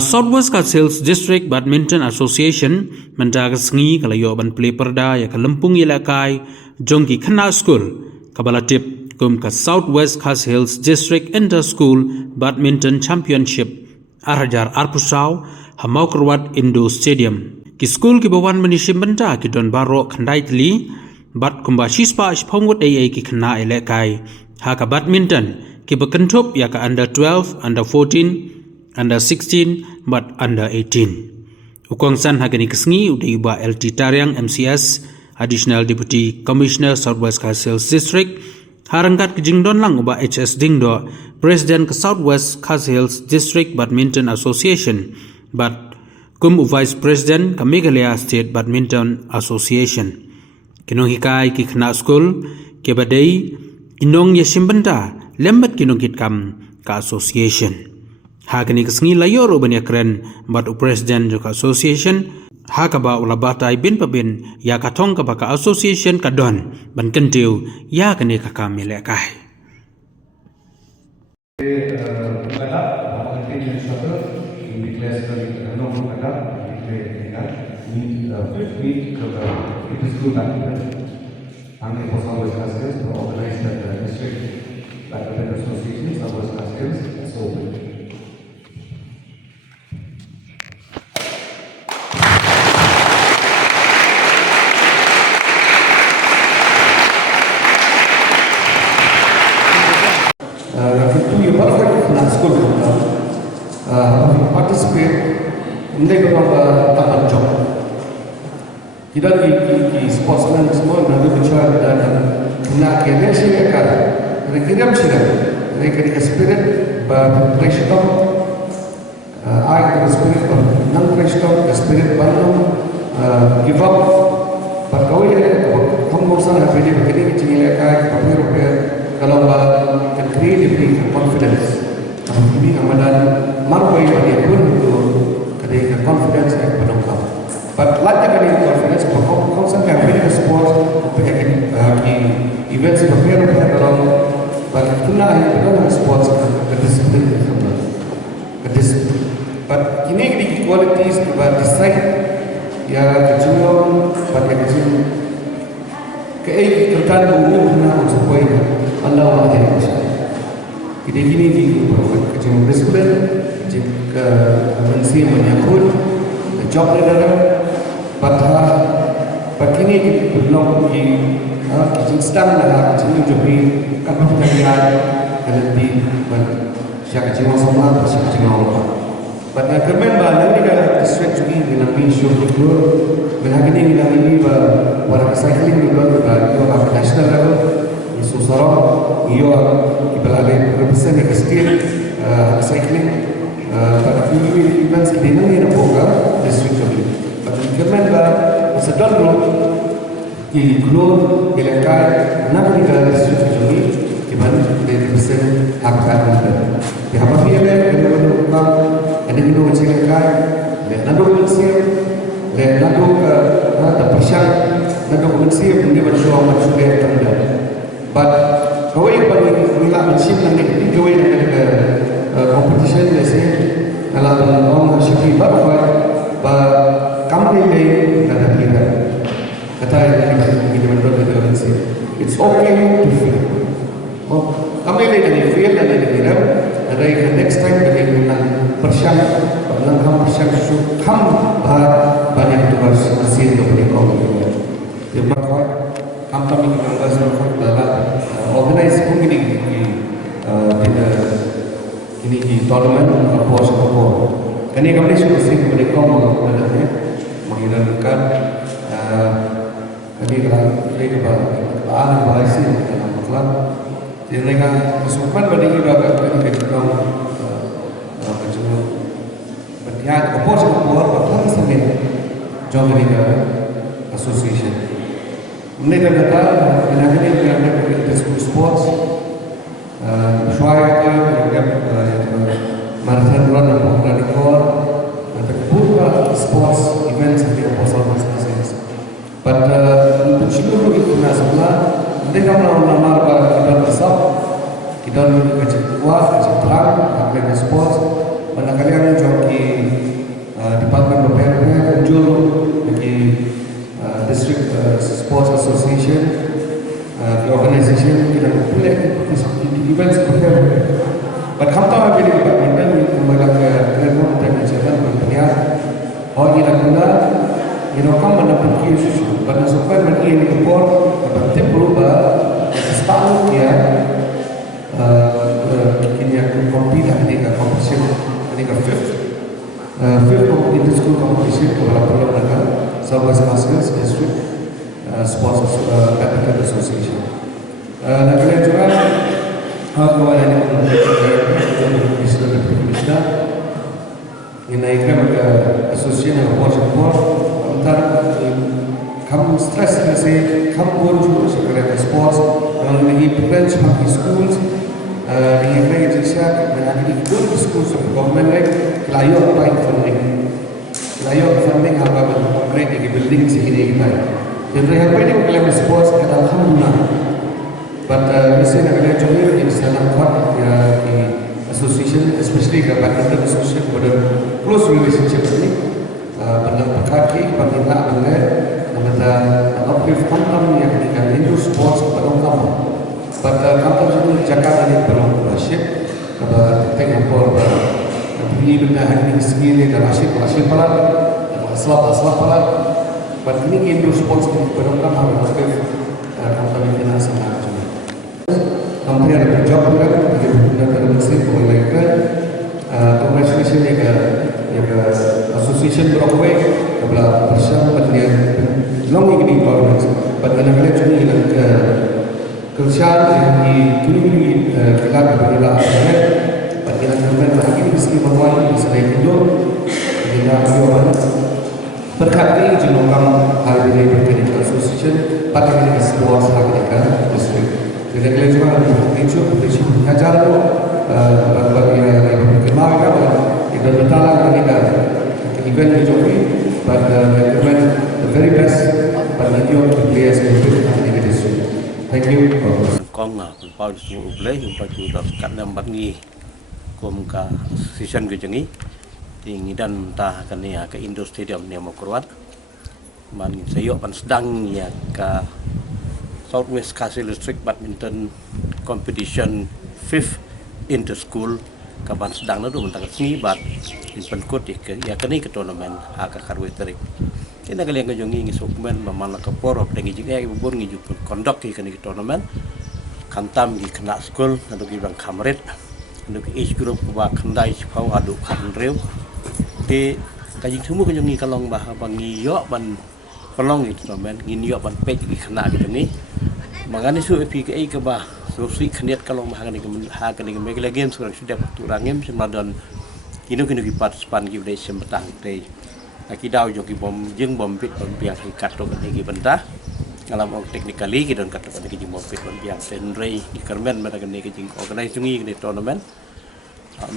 Southwest Hills District Badminton Association menjaga sengi kalau yo ban play perda ya ke Lempung Ilakai jongki kena school kabalatip kum ke Southwest Hills District Inter School Badminton Championship arjar arpusau hamau kerwat Indo Stadium ki school ki bawan menishim benda ki don baro khandai tli bat kumba shispa shpongwat ai ki kena Ilakai ha ka badminton ki bekentup ya ka under 12 under 14 under 16 but under 18. Ukongsan hagani kesengi udah iba LT Tariang MCS Additional Deputy Commissioner Southwest Hills District harangkat kejingdon lang uba HS Dingdo President ke Southwest Hills District Badminton Association but kum Vice President ke Meghalaya State Badminton Association. Kinong hikai ki kena school ke badai kinong yasimbenta lembat kinong kitkam ke association. Hakani kesengi layor uban ya keren bat presiden juga association hakaba ulabatai bin pabin ya katong ka baka association kadon ban kentiu ya kani ka kamile kai participate hindi ko tapat job. Kita di sportsman semua nanti bicara dan nak kena sih kan, rekiram sih kan, rekiram spirit berprestasi, air spirit non prestasi spirit baru give up, berkau ya, kamu bosan apa dia begini cingilai kai, apa kalau kan creativity confidence, ini amalan marwai dia pun ketika confidence yang penungkap. But like that confidence, kalau sampai pilih sport, pergi events prepare dalam, but tuna yang dalam sport kedisiplin, kedisiplin. But ini di qualities kita decide ya kecilon, pada kecil, keai kerjaan umum pernah mencapai Allah yang besar. Kita gini di kecil disiplin. Jika mensi menyambut job leader pada begini belum di kitchen stand lah kitchen jobi apa pekerjaan lebih siapa jiwa sama siapa jiwa apa. Pada kemen bahan ini kan district juga dengan show itu dengan ini dengan ini pada cycling juga pada national level isu sorong iyo ibaratnya represent ke state cycling pada ini events ini nanti nak buka district ini. Pada kemen bah sedang dulu di Glo Ilakai nak kita district ini di mana di persen akan ada. Di apa dia ada menukar ada itu macam Ilakai, ada masih, ada persiap, ada masih punya macam macam dia tanda. But kau yang paling mila masih nanti kau yang competition जैसे kalau orang syukur bahawa kami ini ada kita kata yang kita menurut kita mesti it's okay to fail. Kami ini ada fail dan ada kita ada yang next time kita menang persiap syukur banyak tugas masih untuk berikut. Terima kasih. Kami mengambil sebuah dalam organize mungkin ini di tournament apa apa. Kini kami sudah sering mereka menghidupkan kini mereka bahasa dalam maklam. Jadi mereka kesukaan pada ini juga kini kita macam berniat apa apa apa sampai jauh dari association. Mereka datang dengan ini mereka sports. Shoaib marathon run atau radikal dan beberapa sports events di Apostle Masjid. Pada untuk seluruh itu nasional, mereka melamar kita besar, kita kerja kuat, kerja terang, kerja sports. Pada kalian joki Hoji na kunda kam mana pergi susu pada supaya pergi ini kepor berarti perlu setahun dia kini aku compete ini ke competition ini ke fifth inter-school competition kepada perlu dengan Southwest Masters District Sports Badminton Association. Dan kalian juga kawan ini bisa dinaikkan ke association yang support antara kamu stres kasi kamu buat sekarang sports yang lagi branch bagi schools dengan lagi jasa dengan lagi good schools government like layo apply funding apa mereka lagi building sini kita jadi apa ini kalau sports ada alhamdulillah but misalnya kalau junior yang sana kuat ya di association especially ke badminton association pada close relationship ini pada kaki bagaimana pada uplift kampung yang dengan Indo Sports pada kampung pada kampung itu Jakarta ini belum berhasil pada Singapura ini benda hari ini segini dan hasil palat selap palat pada ini Indo Sports ini pada kampung uplift kampung ini kena sangat juga kampung ada job juga bagi dalam mesin boleh ke congratulations ya ke association Broadway kepada bersama pada long ini government pada negara ini ke kerjaan di kini kelak berbeda pada government lagi meski membuat bisa hidup dengan jawaban berkat ini jenongkam hari ini berkaitan association pada ini sebuah sahaja district jadi kalian juga itu mengajar bagi yang berkembang itu bertalang ini event di Jokowi but recommend the very best pada your players in the district. Thank you. Con bao nhiêu lấy chúng ta chủ động cắt năm bắt nghi cùng cả season của chúng thì nghĩ dan ta cái này cái Indo Stadium này một kuat man saya pan sedang ya ke Southwest Castle District Badminton Competition 5th Inter School kapan sedang itu tentang seni bat di penkut ya kini ke turnamen hak karwe terik kita kalian kejongi ngi sukmen memang ke porop dengan juga ibu bor ngi juga kondok di kini ke turnamen kantam di kena school untuk ibang kamret untuk age group ba kendai pau adu kan rew di kajing semua kejongi kalong bah bangi yo ban pelong di turnamen ngi yo ban pej di kena gitu ni mangani su PKA ke bah Rusi keniat kalau mahakan dengan Megala Games orang sudah berturang game semadan kini partisipan kita sempatang teh kita joki bom jeng bom pit bom biang hikat tu lagi bentah dalam technically kita don kata lagi bom pit bom biang senrei di Kermen mereka ni kita organize jungi di tournament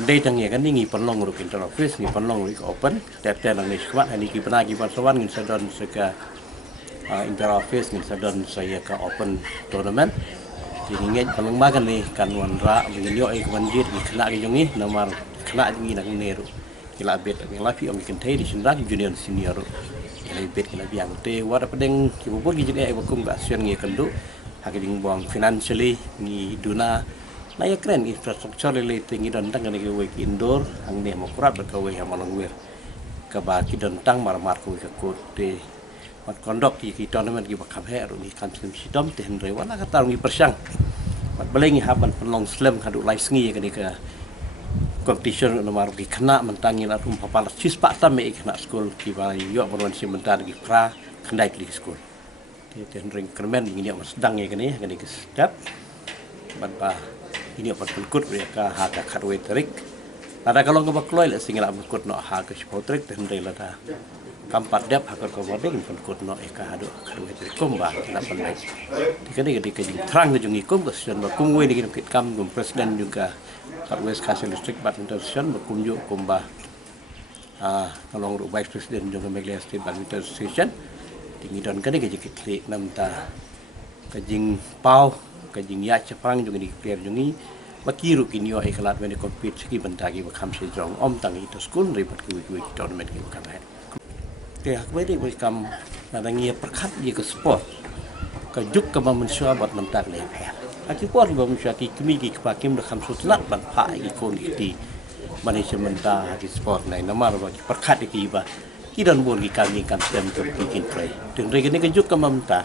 day tangnya kan ni penlong ruk interoffice ni penlong ruk open tete nang ni squad hani kita pernah kita sawan ngin sadon seka interoffice ngin sadon saya ke open tournament jadi ingat paling makan ni kan wanra begini oi kebanjir di kena ke jongi nomor kena jongi nak neru kila bet yang lafi om ikan teh di sendrak junior senior kila bet kila biang teh wada pedeng kibubur gijin ai bakum ga sian ngi kendu hakiding buang financially ni duna na ya keren infrastruktur lele tinggi dan tang ni ke indoor ang ne mo kurat ba kawe ha malong wer ka ba ki dan tang mar ko ke kote mat kondok ki tournament ki bakam he ru ni kan sim sidom teh ndre wala ka tarung persang mat belengi haban penlong slam kadu live sngi ke ni ke competition nomor ki kena mentangi la rum papal cis pak tam me kena school ki ba yo berwan sim mentar ki pra kendai ki school teh ndre kermen ni mas sedang ke ni ke step ban pa ini apa pelkut mereka hak karwe terik ada kalau ke bakloi la singla pelkut no hak ke spotrik teh ndre la ta kampat dep hakar ko modeng pun kut no eka hadu karwe terik kumba na pandai dikene ke terang ke jungi kum ke sion bakum we dikin kit kam gum presiden juga Southwest Castle District Badminton Association berkunjung kumba kalong ru vice president juga Megala State Badminton Association tinggi don kene ke jikit nam ta kajing pau kajing ya cepang juga di clear jungi bakiru kinyo ekalat when compete siki bentagi bakam se jong om tang itu school ribet kuwi tournament ki bakam he te akwede welcome nadangi perkat di ke sport ke juk ke manusia buat mentak le he aki por di manusia ki kemi ki pakim bakam sutlat ban pa ikon di manajemen ta di sport nai namar ba perkat ki ba Kita buat kami kan stem tu bikin play. Dengan ini kejuk ke mamta.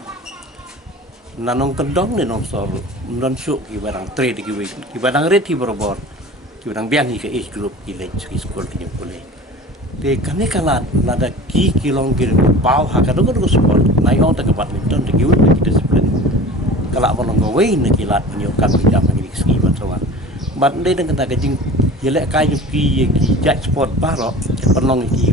Nanong kendong ni nong sor non syuk ki barang trade ki barang rate berobor. Ki barang biang ki age group ki lek ki school ki boleh. Te kami kalat lada ki kilong ki pau ha ka dong sport. Nai on ta ke badminton te ki disiplin. Kalau abang gawe ni kilat punya kami jam ni ski bantuan. Bat ndai dengan ta kajing yelek kai ki judge sport barok penong ki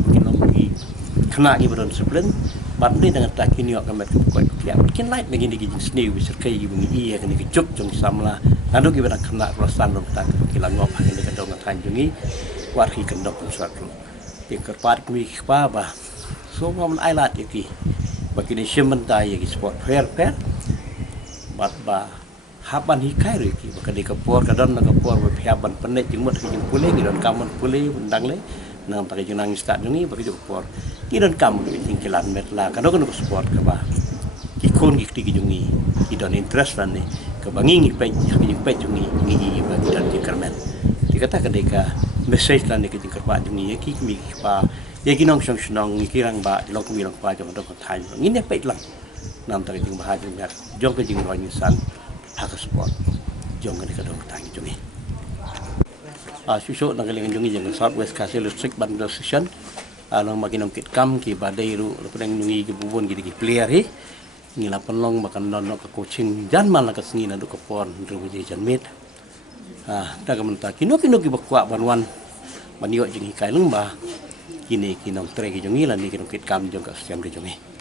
kena ki beron disiplin. Bat ndai dengan ta ki niok kamet ko ki kin light lagi ni kajing snew bisa kai bungi iya kan ki juk jong samla. Lalu ki berak kena rosan dong ta ki langop ha ni kadong tan jungi war ki kendok suatu. Ki kerpat mi pa ba. So mon ai lat ki. Bagi ni sementai ki sport fair bat ba haban hikai reki baka di kapor kadon na kapor ba haban penet jeung mut jeung pule ki don kamon pule bendang le nang pakai jeung nangis tak ni baka jeung kapor ki don kam ki kilan met la kadon ko sport ka ba ki kon ki ki jungi ki don interest lan ni ka bangi pe ki pe jungi ngi ba ki don ki kermet dikata kadeka message lan ni ki kerba jungi ki mi pa ye ki nong song snong ki rang ba lo ko mi rang pa jong don ko thai ni ne pe lang nam ta jing bahaya jing jong ke jing roi nisan hak sport jong ke kadong tang jungi susu nang kelingan jungi jeng South West Castle District Bandar Station along makinong kit kam ki badai ru lepeng jungi ki bubun ki player hi ngila penlong makan non ke coaching jan mal ke sengi na du ke pon ru ji jan mit ta ka menta kino ki bakwa banwan banio jing kai lengba kini kinong tre ki jungi lan ni kinong kit kam jong ke siam ri jungi